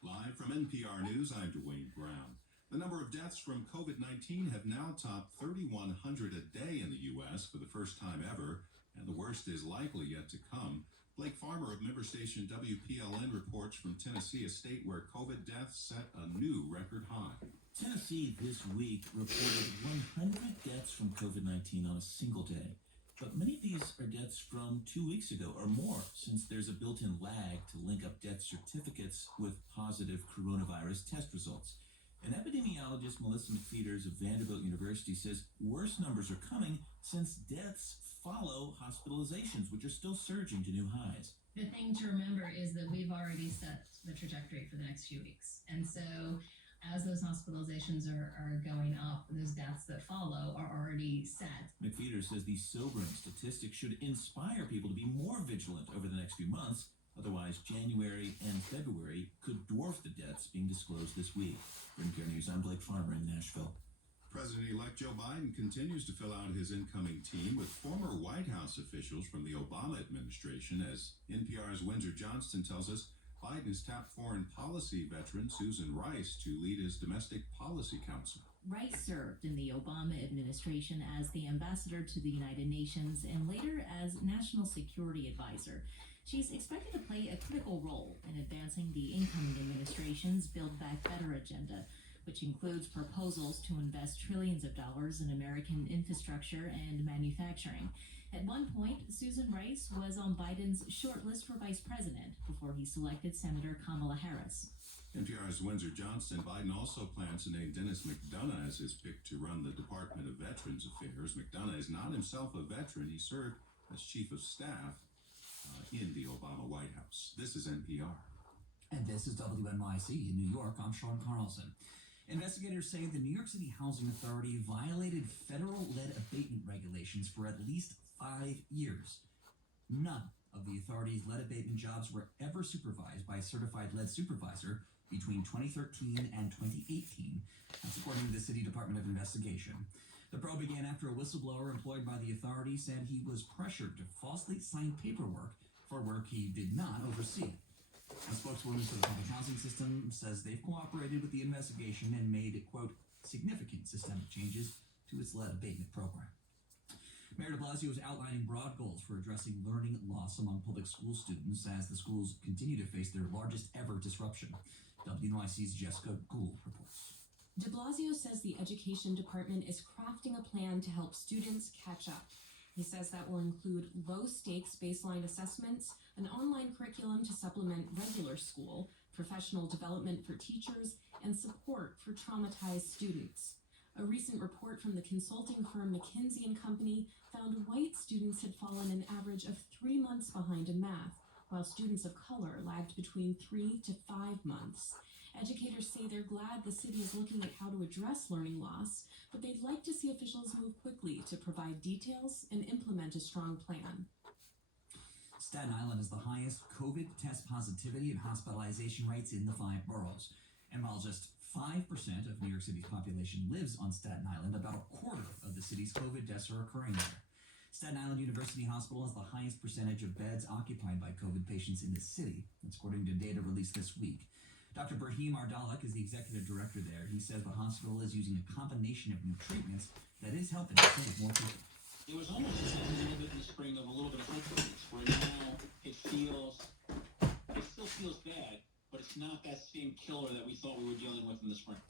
Live from NPR News, I'm Dwayne Brown. The number of deaths from COVID-19 have now topped 3,100 a day in the U.S. for the first time ever, and the worst is likely yet to come. Blake Farmer of member station WPLN reports from Tennessee, a state where COVID deaths set a new record high. Tennessee this week reported 100 deaths from COVID-19 on a single day. But many of these are deaths from 2 weeks ago or more, since there's a built-in lag to link up death certificates with positive coronavirus test results. And epidemiologist Melissa McPheeters of Vanderbilt University says worse numbers are coming since deaths follow hospitalizations, which are still surging to new highs. The thing to remember is that we've already set the trajectory for the next few weeks. And so as those hospitalizations are going up, those deaths that follow are already set. McPheeters says these sobering statistics should inspire people to be more vigilant over the next few months. Otherwise, January and February could dwarf the deaths being disclosed this week. For NPR News, I'm Blake Farmer in Nashville. President-elect Joe Biden continues to fill out his incoming team with former White House officials from the Obama administration. As NPR's Windsor Johnston tells us, Biden has tapped foreign policy veteran Susan Rice to lead his domestic policy council. Rice served in the Obama administration as the ambassador to the United Nations and later as national security advisor. She's expected to play a critical role in advancing the incoming administration's Build Back Better agenda, which includes proposals to invest trillions of dollars in American infrastructure and manufacturing. At one point, Susan Rice was on Biden's short list for vice president before he selected Senator Kamala Harris. NPR's Windsor Johnston. Biden also plans to name Dennis McDonough as his pick to run the Department of Veterans Affairs. McDonough is not himself a veteran. He served as chief of staff in the Obama White House. This is NPR. And this is WNYC in New York. I'm Sean Carlson. Investigators say the New York City Housing Authority violated federal lead abatement regulations for at least 5 years. None of the authority's lead abatement jobs were ever supervised by a certified lead supervisor between 2013 and 2018. That's according to the City Department of Investigation. The probe began after a whistleblower employed by the authority said he was pressured to falsely sign paperwork for work he did not oversee. A spokeswoman for the public housing system says they've cooperated with the investigation and made, quote, significant systemic changes to its lead abatement program. Mayor de Blasio is outlining broad goals for addressing learning loss among public school students as the schools continue to face their largest ever disruption. WNYC's Jessica Gould reports. De Blasio says the education department is crafting a plan to help students catch up. He says that will include low-stakes baseline assessments, an online curriculum to supplement regular school, professional development for teachers, and support for traumatized students. A recent report from the consulting firm McKinsey & Company found white students had fallen an average of 3 months behind in math, while students of color lagged between 3 to 5 months. Educators say they're glad the city is looking at how to address learning loss, but they'd like to see officials move quickly to provide details and implement a strong plan. Staten Island has the highest COVID test positivity and hospitalization rates in the 5 boroughs. And while just 5% of New York City's population lives on Staten Island, about a quarter of the city's COVID deaths are occurring there. Staten Island University Hospital has the highest percentage of beds occupied by COVID patients in the city. That's according to data released this week. Dr. Brahim Ardalek is the executive director there. He says the hospital is using a combination of new treatments that is helping to save more people. It was almost a little bit in the spring of a little bit of hope, where now it still feels bad, but it's not that same killer that we thought we were dealing with in the spring.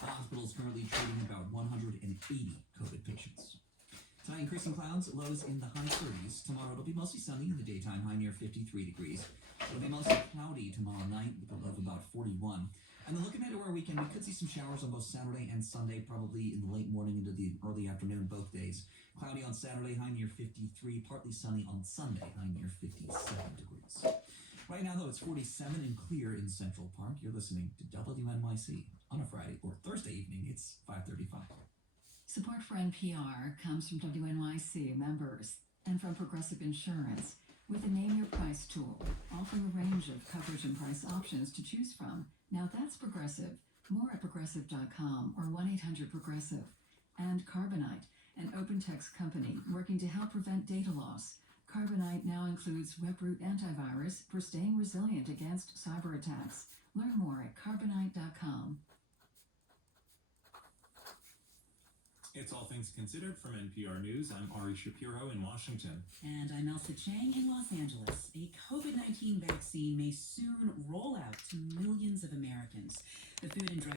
The hospital is currently treating about 180 COVID patients. Tonight, increasing clouds, lows in the high 30s. Tomorrow, it'll be mostly sunny in the daytime, high near 53 degrees. It'll be mostly cloudy tomorrow night with a low of about 41. And then looking ahead to our weekend, we could see some showers on both Saturday and Sunday, probably in the late morning into the early afternoon both days. Cloudy on Saturday, high near 53. Partly sunny on Sunday, high near 57 degrees. Right now, though, it's 47 and clear in Central Park. You're listening to WNYC on a Friday or Thursday evening. It's 5:35. Support for NPR comes from WNYC members and from Progressive Insurance with the Name Your Price tool, offering a range of coverage and price options to choose from. Now that's Progressive. More at progressive.com or 1-800-PROGRESSIVE. And Carbonite, an open text company working to help prevent data loss. Carbonite now includes WebRoot antivirus for staying resilient against cyber attacks. Learn more at carbonite.com. It's All Things Considered from NPR News. I'm Ari Shapiro in Washington. And I'm Elsa Chang in Los Angeles. A COVID-19 vaccine may soon roll out to millions of Americans. The Food and Drug